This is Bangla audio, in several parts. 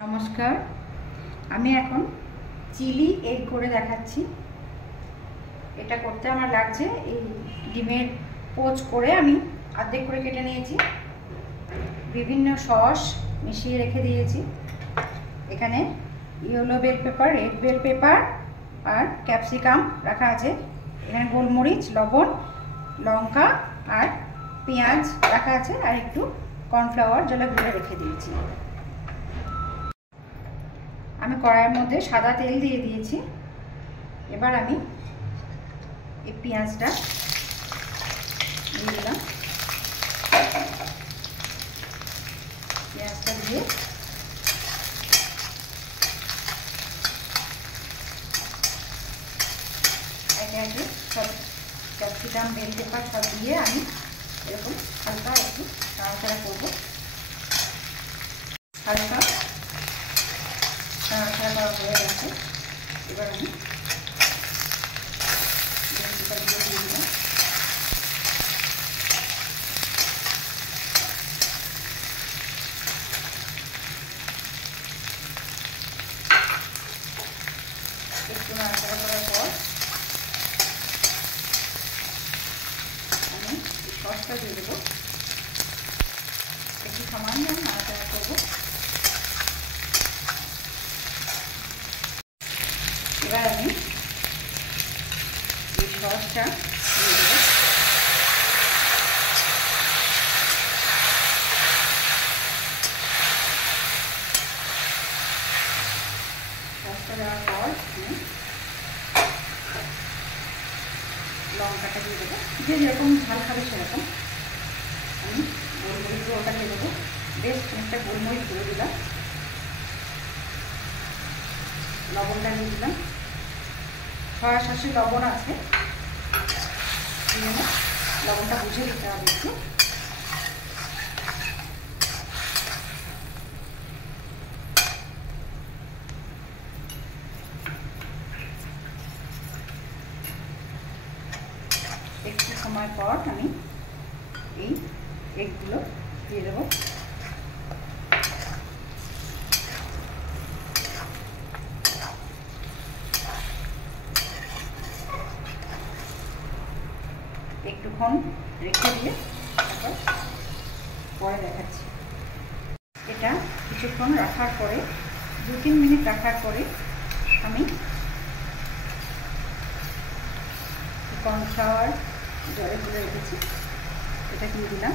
নমস্কার, আমি এখন চিলি এগ করে দেখাচ্ছি। এটা করতে আমার লাগছে এই ডিমের পোচ করে আমি অর্ধেক করে কেটে নিয়েছি, বিভিন্ন সস মিশিয়ে রেখে দিয়েছি। এখানে yellow bell pepper, red bell pepper আর ক্যাপসিকাম রাখা আছে। এখানে গোলমরিচ, লবণ, লঙ্কা আর পেঁয়াজ রাখা আছে, আর একটু কর্নফ্লাওয়ার জলে গুলে রেখে দিয়েছি। আমি কড়াইয়ের মধ্যে সাদা তেল দিয়ে দিয়েছি। এবার আমি এই পেঁয়াজটা দিয়ে দিলাম। পেঁয়াজটা দিয়ে একে একে সব ক্যাপসিকাম, বেল পেপার সব দিয়ে আমি এরকম হালকা একটু নাড়াচাড়া করবো। হালকা নাড়াচাড়া করা হয়ে গেছে। এবার আমি দিয়ে দিলাম। একটু নাড়াচাড়া করার পর আমি সসটা দিয়ে দেবো। একটু সামান্য নাড়াচাড়া করবো। এবার আমি এই সসটা দিয়ে দেবো। সসটা দেওয়ার পর আমি লঙ্কাটা দিয়ে দেবো। যে যেরকম ঝাল খাবে সেরকম। আমি গোলমরিচ গুঁড়োটা দিয়ে দেবো। বেশ অনেকটা গোলমরিচ গুঁড়ো দিলাম। লবণটা দিয়ে দিলাম। সয়া সসে লবণ আছে, লবণটা বুঝে দিতে হবে একটু। একটু সময় পর আমি এই এগগুলো দিয়ে দেবো। একটুক্ষণ রেখে দিয়ে তারপর পরে দেখাচ্ছি। এটা কিছুক্ষণ রাখার পরে, 2-3 মিনিট রাখার পরে আমি কর্নফ্লাওয়ার জলে গুলে রেখেছি, এটা দিয়ে দিলাম।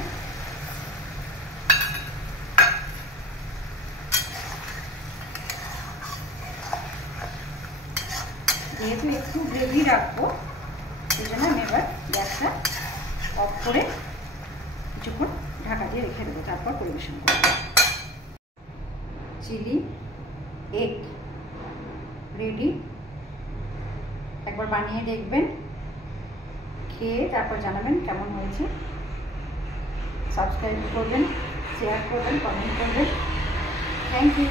যেহেতু একটু গ্রেভি রাখবো সেই জন্য আমি এবার গ্যাসটা অফ করে কিছুক্ষণ ঢাকা দিয়ে রেখে দেবো, তারপর পরিবেশন করব। Chilli egg ready. একবার বানিয়ে দেখবেন, খেয়ে তারপর জানাবেন কেমন হয়েছে। সাবস্ক্রাইব করবেন, শেয়ার করবেন, কমেন্ট করবেন। Thank you.